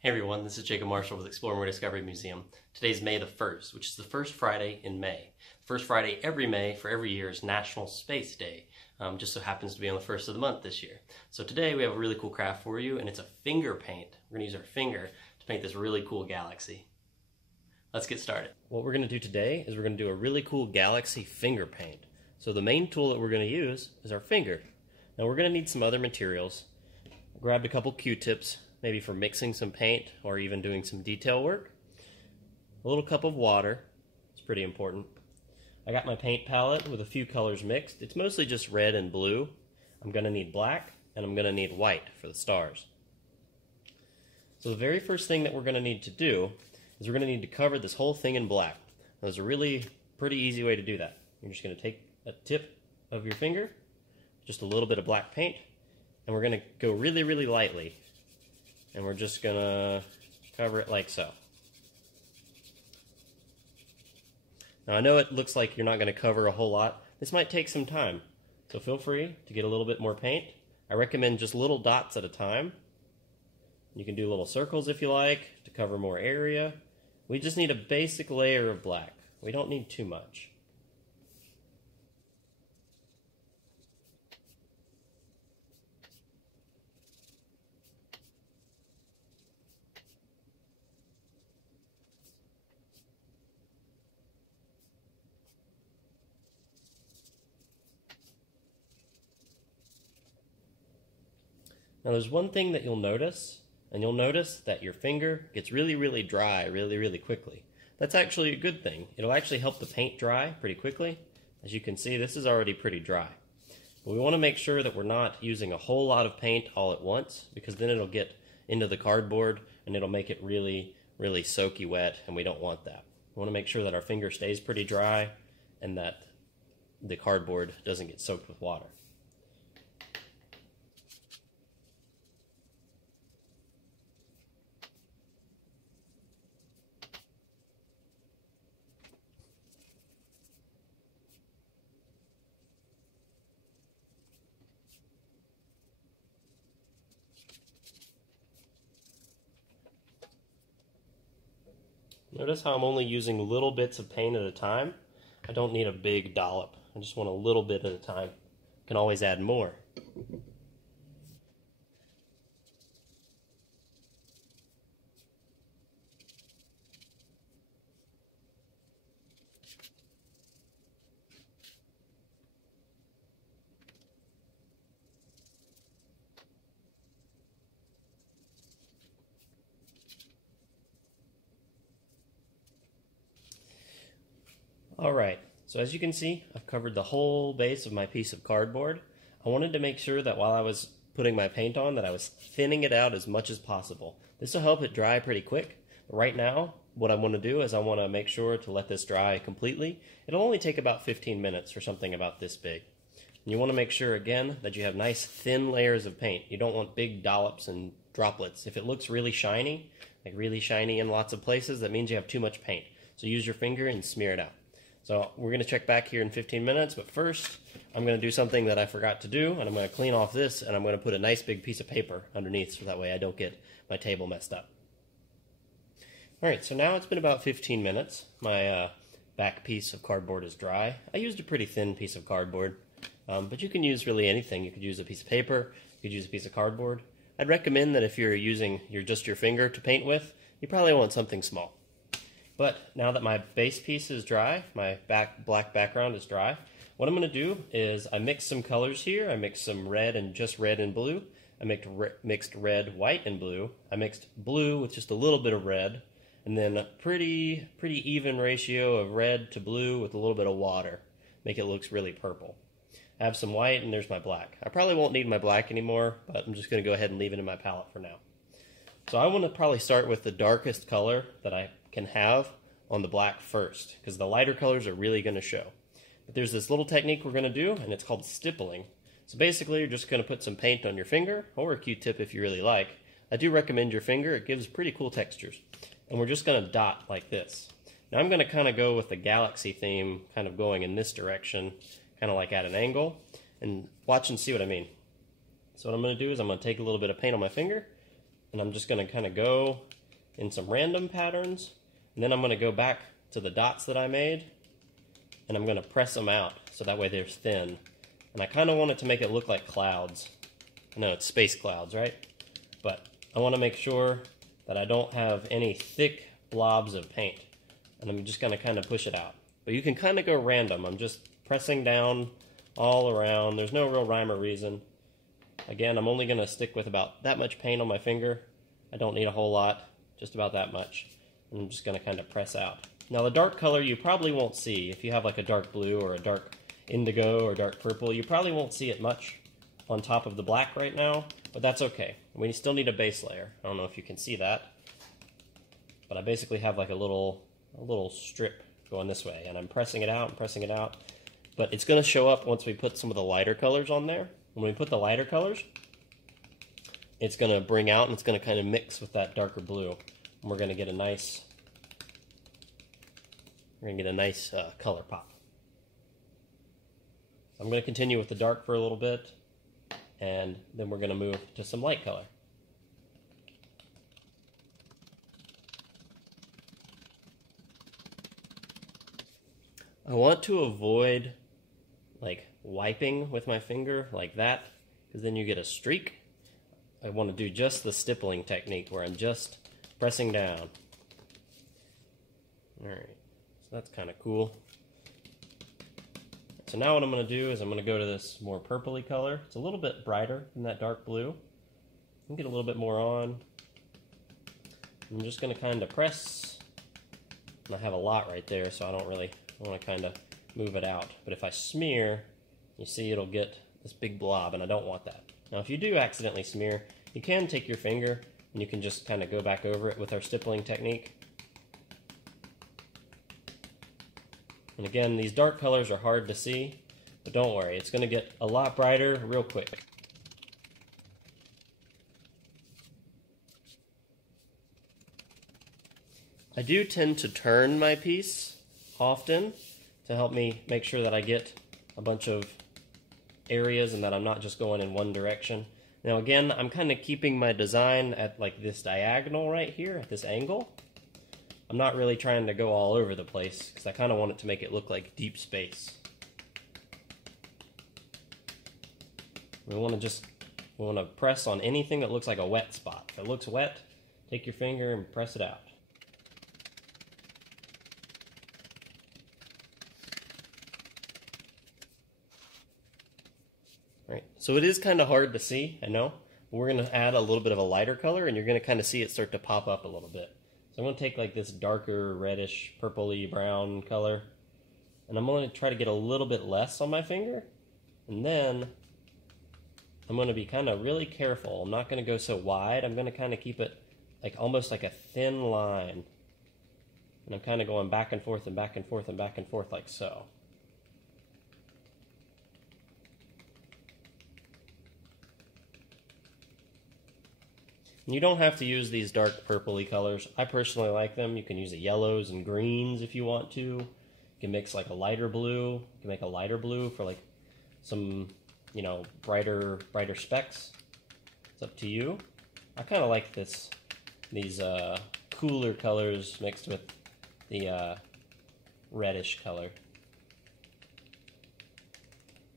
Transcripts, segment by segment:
Hey everyone, this is Jacob Marshall with Explore More Discovery Museum. Today's May the 1st, which is the first Friday in May. First Friday every May for every year is National Space Day. Just so happens to be on the first of the month this year. So today we have a really cool craft for you, and it's a finger paint. We're going to use our finger to paint this really cool galaxy. Let's get started. What we're going to do today is we're going to do a really cool galaxy finger paint. So the main tool that we're going to use is our finger. Now we're going to need some other materials. I grabbed a couple Q-tips, maybe for mixing some paint or even doing some detail work. A little cup of water, it's pretty important. I got my paint palette with a few colors mixed. It's mostly just red and blue. I'm going to need black and I'm going to need white for the stars. So the very first thing that we're going to need to do is we're going to need to cover this whole thing in black. Now, there's a really pretty easy way to do that. You're just going to take a tip of your finger, just a little bit of black paint, and we're going to go really, really lightly. And we're just going to cover it like so. Now I know it looks like you're not going to cover a whole lot. This might take some time, so feel free to get a little bit more paint. I recommend just little dots at a time. You can do little circles if you like to cover more area. We just need a basic layer of black. We don't need too much. Now there's one thing that you'll notice, and you'll notice that your finger gets really, really dry really, really quickly. That's actually a good thing. It'll actually help the paint dry pretty quickly. As you can see, this is already pretty dry. But we want to make sure that we're not using a whole lot of paint all at once, because then it'll get into the cardboard and it'll make it really, really soaky wet, and we don't want that. We want to make sure that our finger stays pretty dry and that the cardboard doesn't get soaked with water. Notice how I'm only using little bits of paint at a time. I don't need a big dollop. I just want a little bit at a time. Can always add more. Alright, so as you can see, I've covered the whole base of my piece of cardboard. I wanted to make sure that while I was putting my paint on that I was thinning it out as much as possible. This will help it dry pretty quick. But right now, what I want to do is I want to make sure to let this dry completely. It'll only take about 15 minutes for something about this big. And you want to make sure, again, that you have nice thin layers of paint. You don't want big dollops and droplets. If it looks really shiny, like really shiny in lots of places, that means you have too much paint. So use your finger and smear it out. So we're going to check back here in 15 minutes, but first I'm going to do something that I forgot to do, and I'm going to clean off this, and I'm going to put a nice big piece of paper underneath so that way I don't get my table messed up. Alright, so now it's been about 15 minutes. My back piece of cardboard is dry. I used a pretty thin piece of cardboard, but you can use really anything. You could use a piece of paper, you could use a piece of cardboard. I'd recommend that if you're using just your finger to paint with, you probably want something small. But now that my base piece is dry, my black background is dry, what I'm going to do is I mixed some colors here. I mixed some red and just red and blue. I mixed red, white, and blue. I mixed blue with just a little bit of red, and then a pretty even ratio of red to blue with a little bit of water. Make it look really purple. I have some white, and there's my black. I probably won't need my black anymore, but I'm just going to go ahead and leave it in my palette for now. So I want to probably start with the darkest color that I can have on the black first, because the lighter colors are really going to show. But there's this little technique we're going to do, and it's called stippling. So basically you're just going to put some paint on your finger, or a Q-tip if you really like. I do recommend your finger. It gives pretty cool textures. And we're just going to dot like this. Now I'm going to kind of go with the galaxy theme, kind of going in this direction, kind of like at an angle, and watch and see what I mean. So what I'm going to do is I'm going to take a little bit of paint on my finger, and I'm just going to kind of go in some random patterns, and then I'm going to go back to the dots that I made, and I'm going to press them out so that way they're thin. And I kind of want it to make it look like clouds. I know it's space clouds, right? But I want to make sure that I don't have any thick blobs of paint, and I'm just going to kind of push it out. But you can kind of go random. I'm just pressing down all around. There's no real rhyme or reason. Again, I'm only going to stick with about that much paint on my finger. I don't need a whole lot, just about that much. And I'm just going to kind of press out. Now the dark color you probably won't see. If you have like a dark blue or a dark indigo or dark purple, you probably won't see it much on top of the black right now, but that's okay. We still need a base layer. I don't know if you can see that, but I basically have like a little strip going this way, and I'm pressing it out and pressing it out. But it's going to show up once we put some of the lighter colors on there. When we put the lighter colors, it's going to bring out and it's going to kind of mix with that darker blue. And we're going to get a nice, color pop. I'm going to continue with the dark for a little bit, and then we're going to move to some light color. I want to avoid like wiping with my finger like that, because then you get a streak. I want to do just the stippling technique where I'm just pressing down. Alright, so that's kind of cool. So now what I'm going to do is I'm going to go to this more purpley color. It's a little bit brighter than that dark blue. I'll get a little bit more on. I'm just going to kind of press. And I have a lot right there, so I don't really want to kind of move it out. But if I smear, you see it'll get this big blob, and I don't want that. Now if you do accidentally smear, you can take your finger and you can just kind of go back over it with our stippling technique. And again, these dark colors are hard to see, but don't worry, it's going to get a lot brighter real quick. I do tend to turn my piece often to help me make sure that I get a bunch of areas and that I'm not just going in one direction. Now again, I'm kind of keeping my design at like this diagonal right here, at this angle. I'm not really trying to go all over the place because I kind of want it to make it look like deep space. We want to press on anything that looks like a wet spot. If it looks wet, take your finger and press it out. Right. So it is kind of hard to see, I know. We're going to add a little bit of a lighter color, and you're going to kind of see it start to pop up a little bit. So I'm going to take like this darker reddish purpley brown color, and I'm going to try to get a little bit less on my finger, and then I'm going to be kind of really careful. I'm not going to go so wide. I'm going to kind of keep it like almost like a thin line, and I'm kind of going back and forth and back and forth and back and forth like so. You don't have to use these dark purpley colors. I personally like them. You can use the yellows and greens if you want to. You can mix like a lighter blue. You can make a lighter blue for like some, you know, brighter specks. It's up to you. I kind of like these cooler colors mixed with the reddish color.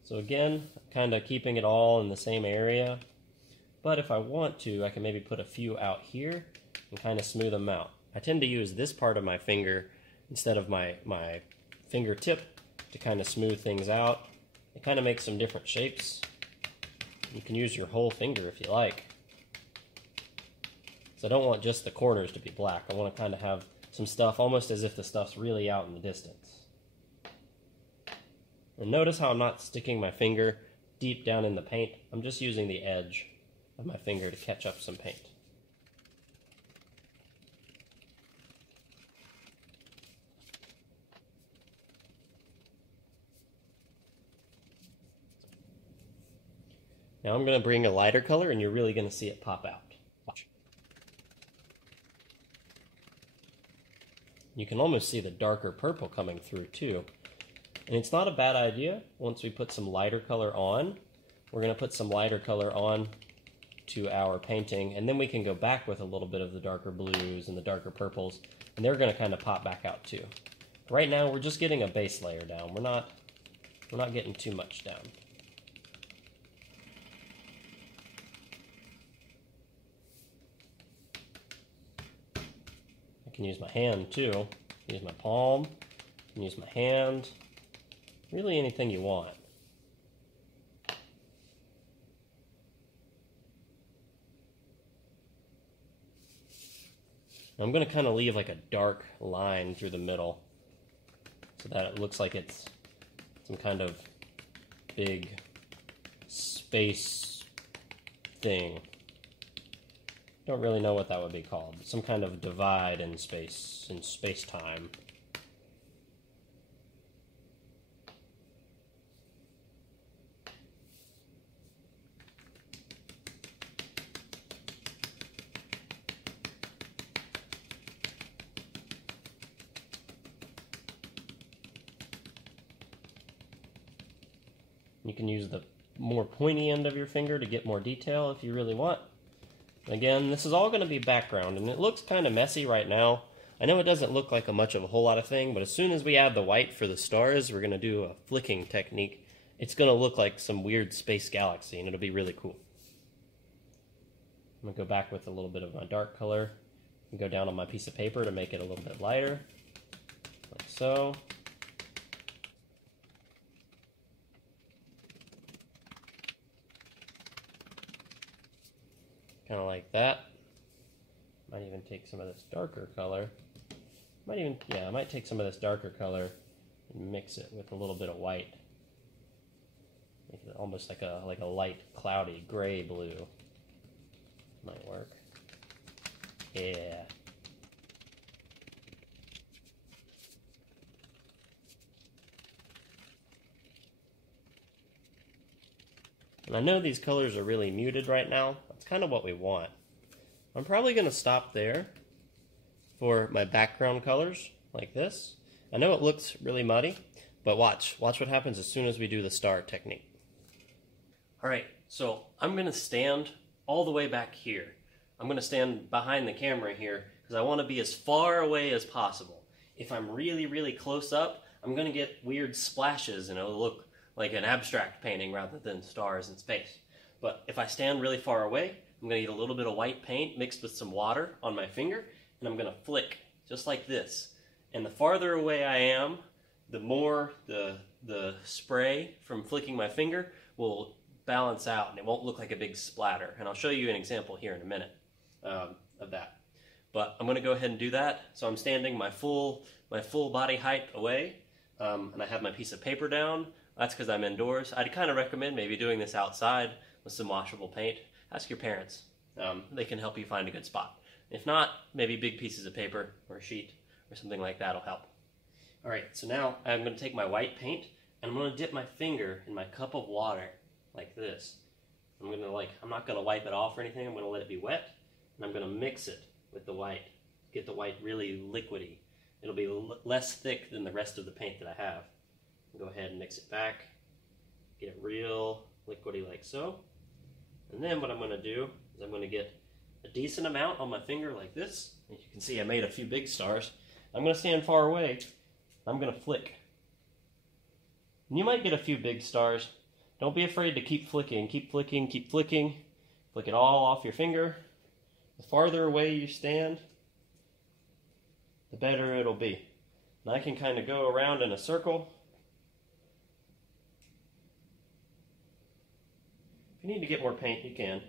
So again, kind of keeping it all in the same area. But if I want to, I can maybe put a few out here and kind of smooth them out. I tend to use this part of my finger instead of my fingertip to kind of smooth things out. It kind of makes some different shapes. You can use your whole finger if you like. So I don't want just the corners to be black. I want to kind of have some stuff almost as if the stuff's really out in the distance. And notice how I'm not sticking my finger deep down in the paint. I'm just using the edge of my finger to catch up some paint. Now I'm going to bring a lighter color and you're really going to see it pop out. Watch. You can almost see the darker purple coming through too. And it's not a bad idea once we put some lighter color on. We're going to put some lighter color on to our painting, and then we can go back with a little bit of the darker blues and the darker purples, and they're going to kind of pop back out too. Right now we're just getting a base layer down. We're not getting too much down. I can use my hand too. Use my palm, I can use my hand, really anything you want. I'm going to kind of leave like a dark line through the middle so that it looks like it's some kind of big space thing. Don't really know what that would be called. Some kind of divide in space-time. You can use the more pointy end of your finger to get more detail if you really want. Again, this is all going to be background, and it looks kind of messy right now. I know it doesn't look like much of a whole lot of thing, but as soon as we add the white for the stars, we're going to do a flicking technique. It's going to look like some weird space galaxy, and it'll be really cool. I'm going to go back with a little bit of my dark color and go down on my piece of paper to make it a little bit lighter, like so. Kind of like that. Might even take some of this darker color. I might take some of this darker color and mix it with a little bit of white. Make it almost like a light, cloudy, gray blue. Might work. Yeah. And I know these colors are really muted right now. That's kind of what we want. I'm probably going to stop there for my background colors, like this. I know it looks really muddy, but watch what happens as soon as we do the star technique. Alright, so I'm going to stand all the way back here. I'm going to stand behind the camera here because I want to be as far away as possible. If I'm really, really close up, I'm going to get weird splashes and it'll look like an abstract painting rather than stars in space. But if I stand really far away, I'm going to get a little bit of white paint mixed with some water on my finger, and I'm going to flick, just like this. And the farther away I am, the more the spray from flicking my finger will balance out, and it won't look like a big splatter. And I'll show you an example here in a minute of that. But I'm going to go ahead and do that. So I'm standing my full body height away, and I have my piece of paper down. That's because I'm indoors. I'd kind of recommend maybe doing this outside with some washable paint. Ask your parents. They can help you find a good spot. If not, maybe big pieces of paper or a sheet or something like that will help. Alright, so now I'm going to take my white paint and I'm going to dip my finger in my cup of water like this. I'm not going to wipe it off or anything. I'm going to let it be wet, and I'm going to mix it with the white. Get the white really liquidy. It'll be less thick than the rest of the paint that I have. Go ahead and mix it back. Get it real liquidy like so. And then what I'm going to do is I'm going to get a decent amount on my finger like this. As you can see, I made a few big stars. I'm going to stand far away. I'm going to flick. And you might get a few big stars. Don't be afraid to keep flicking. Keep flicking, keep flicking. Flick it all off your finger. The farther away you stand, the better it'll be. And I can kind of go around in a circle. If you need to get more paint, you can.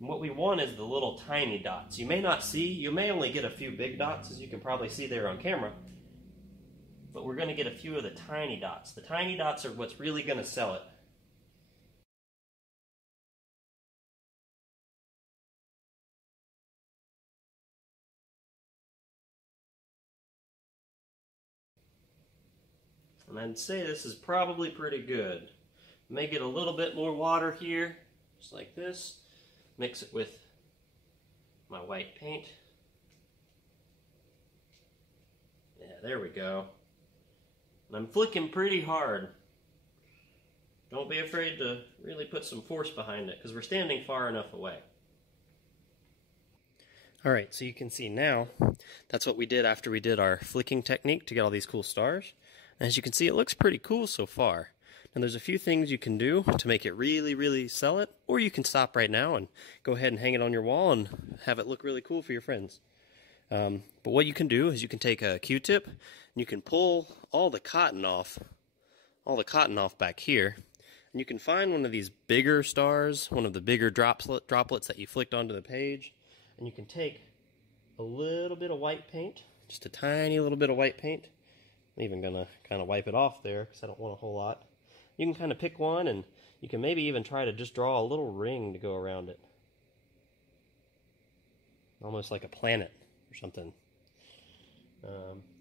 And what we want is the little tiny dots. You may not see, you may only get a few big dots, as you can probably see there on camera, but we're going to get a few of the tiny dots. The tiny dots are what's really going to sell it. And I'd say this is probably pretty good. May get a little bit more water here, just like this. Mix it with my white paint. Yeah, there we go. And I'm flicking pretty hard. don't be afraid to really put some force behind it because we're standing far enough away. Alright, so you can see now, that's what we did after we did our flicking technique to get all these cool stars. And as you can see, it looks pretty cool so far. And there's a few things you can do to make it really, really sell it, or you can stop right now and go ahead and hang it on your wall and have it look really cool for your friends. But what you can do is you can take a Q-tip and you can pull all the cotton off back here. And you can find one of these bigger stars, one of the bigger droplets that you flicked onto the page, and you can take a little bit of white paint, just a tiny little bit of white paint. I'm even going to kind of wipe it off there because I don't want a whole lot. You can kind of pick one and you can maybe even try to just draw a little ring to go around it. Almost like a planet or something.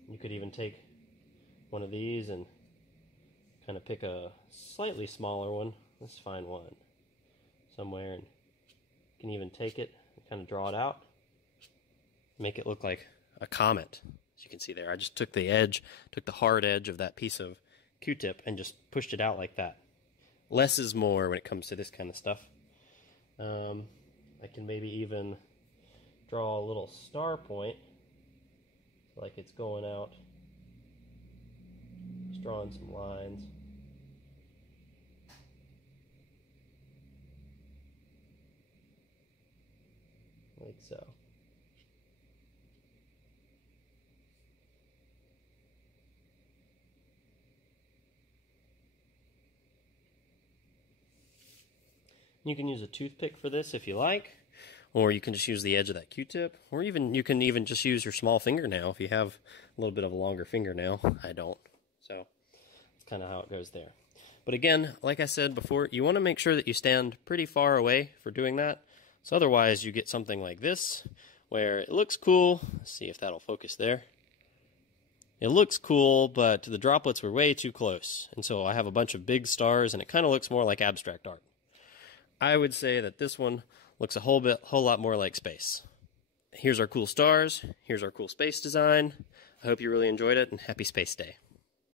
You could even take one of these and kind of pick a slightly smaller one. Let's find one somewhere, and you can even take it and kind of draw it out. Make it look like a comet. As you can see there, I just took the edge, took the hard edge of that piece of Q-tip and just pushed it out like that. Less is more when it comes to this kind of stuff. I can maybe even draw a little star point, like it's going out. Just drawing some lines. Like so. You can use a toothpick for this if you like, or you can just use the edge of that Q-tip, or you can even just use your small fingernail if you have a little bit of a longer fingernail. I don't. So that's kind of how it goes there. But again, like I said before, you want to make sure that you stand pretty far away for doing that. So otherwise you get something like this, where it looks cool. Let's see if that'll focus there. It looks cool, but the droplets were way too close. And so I have a bunch of big stars, and it kind of looks more like abstract art. I would say that this one looks a whole lot more like space. Here's our cool stars. Here's our cool space design. I hope you really enjoyed it, and happy Space Day.